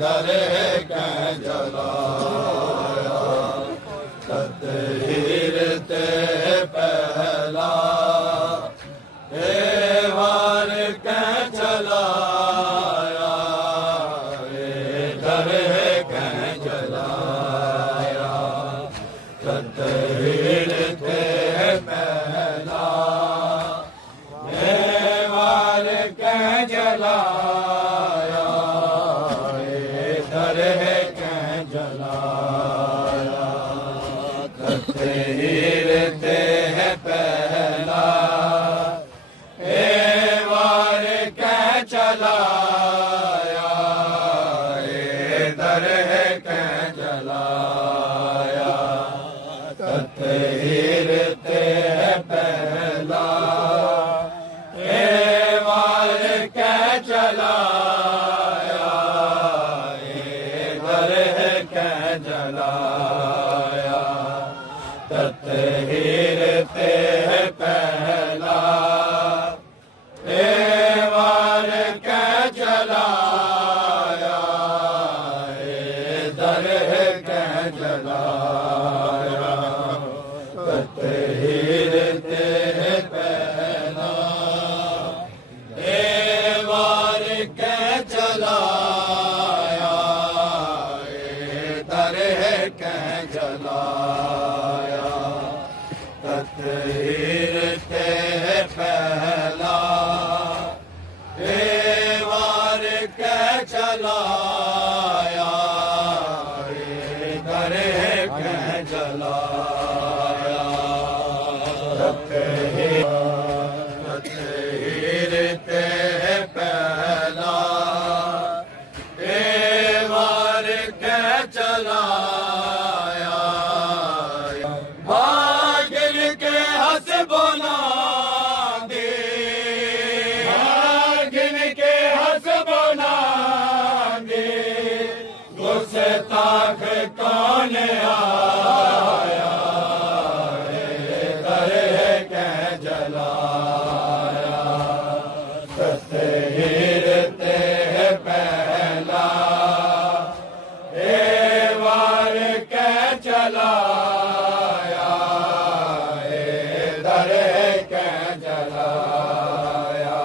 दर कह जलाया तत्हीर ते पहला वार कह चलाया दर कह जलाया तत्हीर ते पहला वार कह जलाया दर कह जलाया तत्हीर ते पहला वार कह चलाया दर कह जलाया तत्हीर ते पहला वार कह चलाया दर कह जलाया तत्हीर ते पहला वार कह जलाया दर कह जलाया तत्हीर ते पहला वार कह जलाया दर कह जलाया तत्हीर ते पहला वार कह जलाया दर कह जलाया तत्हीर ते पहला वार कह चलाया भागिन के हसबना दे भागिन के हसबना दे गुस्ताख कौन आया दर कह जलाया तत्हीर ते पहला वार कह चलाया दर कह जलाया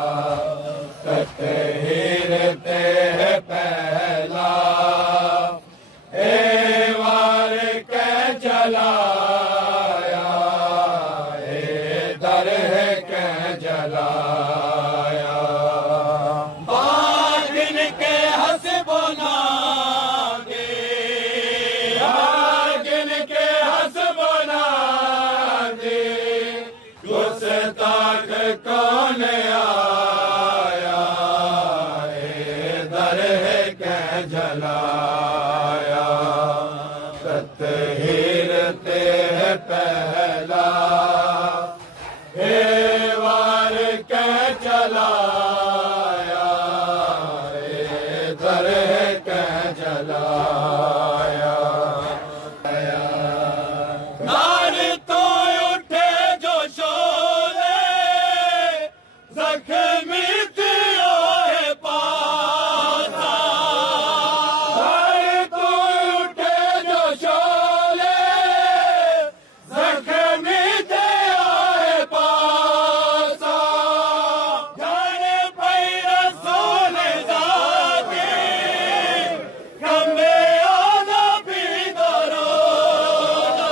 तत्हीर ते पहला वार कह चलाया दर कह जलाया भागिन के हसबना दे भागिन के हसबना दे गुस्ताख कौन आया दर कह जलाया तत्हीर ते पहला वार कह चलाया दर कह जलाया नार तो उठे जो शोले जख्मी थियो है पासा नार तो उठे जो शोले जख्मी थियो है पासा जाने पई रसूल जाके कमे आना भी दरोना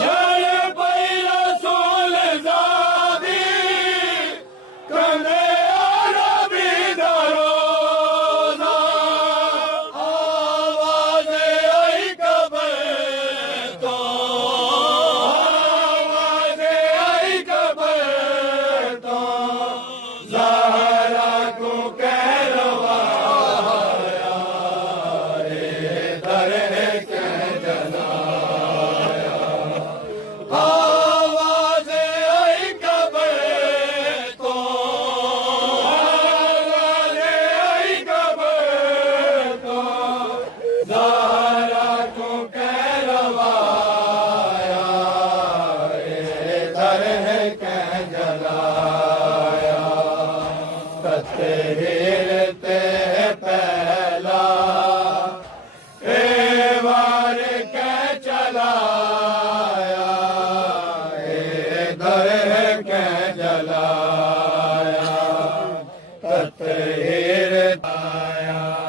जाने पई रसूल जादी कमे आना भी दरोना आवाज आई कब्र तो आवाज आई कब्र तो ज़हरा को कहलवाया दर कह जलाया आवाज आई कब्र तो आवाज आई कब्र तो ज़हरा को कहलवाया दर कह जलाया तत्हीर हीर आया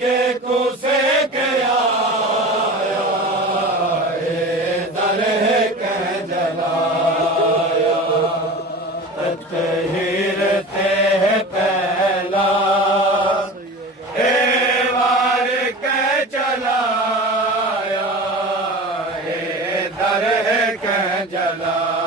के कुसे गया दर कह जलाया तहीर थे पहला वार कह जलाया दर कह जलाया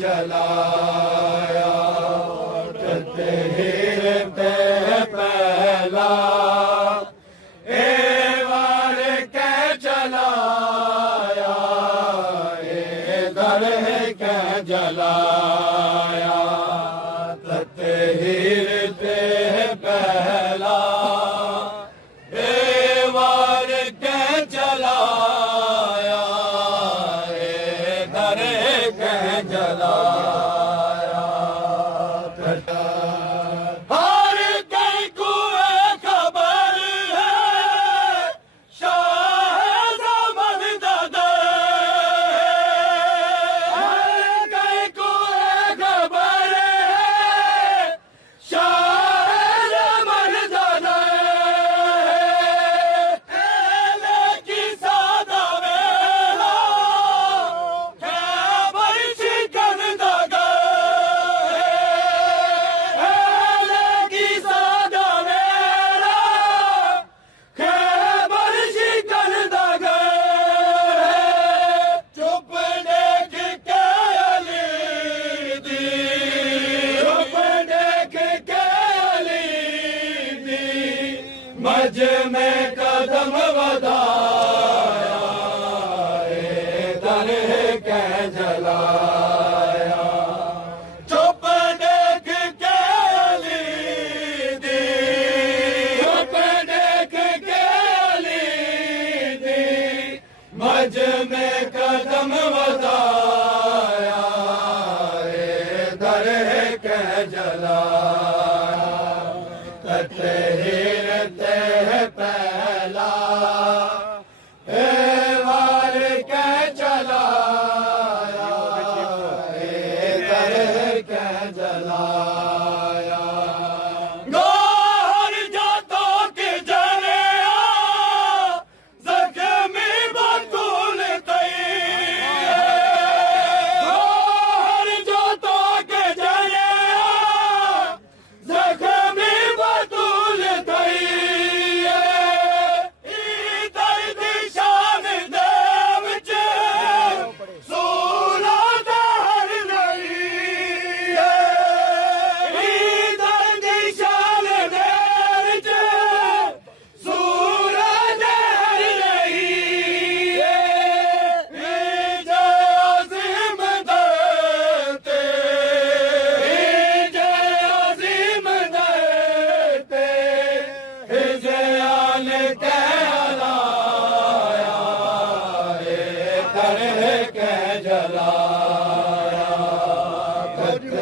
जलाया तहीर पे पहला वार कह जलाया दर कह जलाया तहीर पे पहला वार कह जलाया दर कह जलाया हर कई को खबर है शाह ज़मान दादा हर कई को खबर है शाह ज़मान दादा की सादा वेला है बड़ी कन दादा मज में कदम वधाया दर कह जलाया चुप देख के अली दी चुप देख के अली दी मज में कदम वधाया दर कह जलाया तहीर ते पहला वार कह जलाया दर कह जलाया गोहर जातों के जले ज़ख्मी बतूल गोहर जातों के जले ज़ख्मी बतूल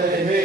रहे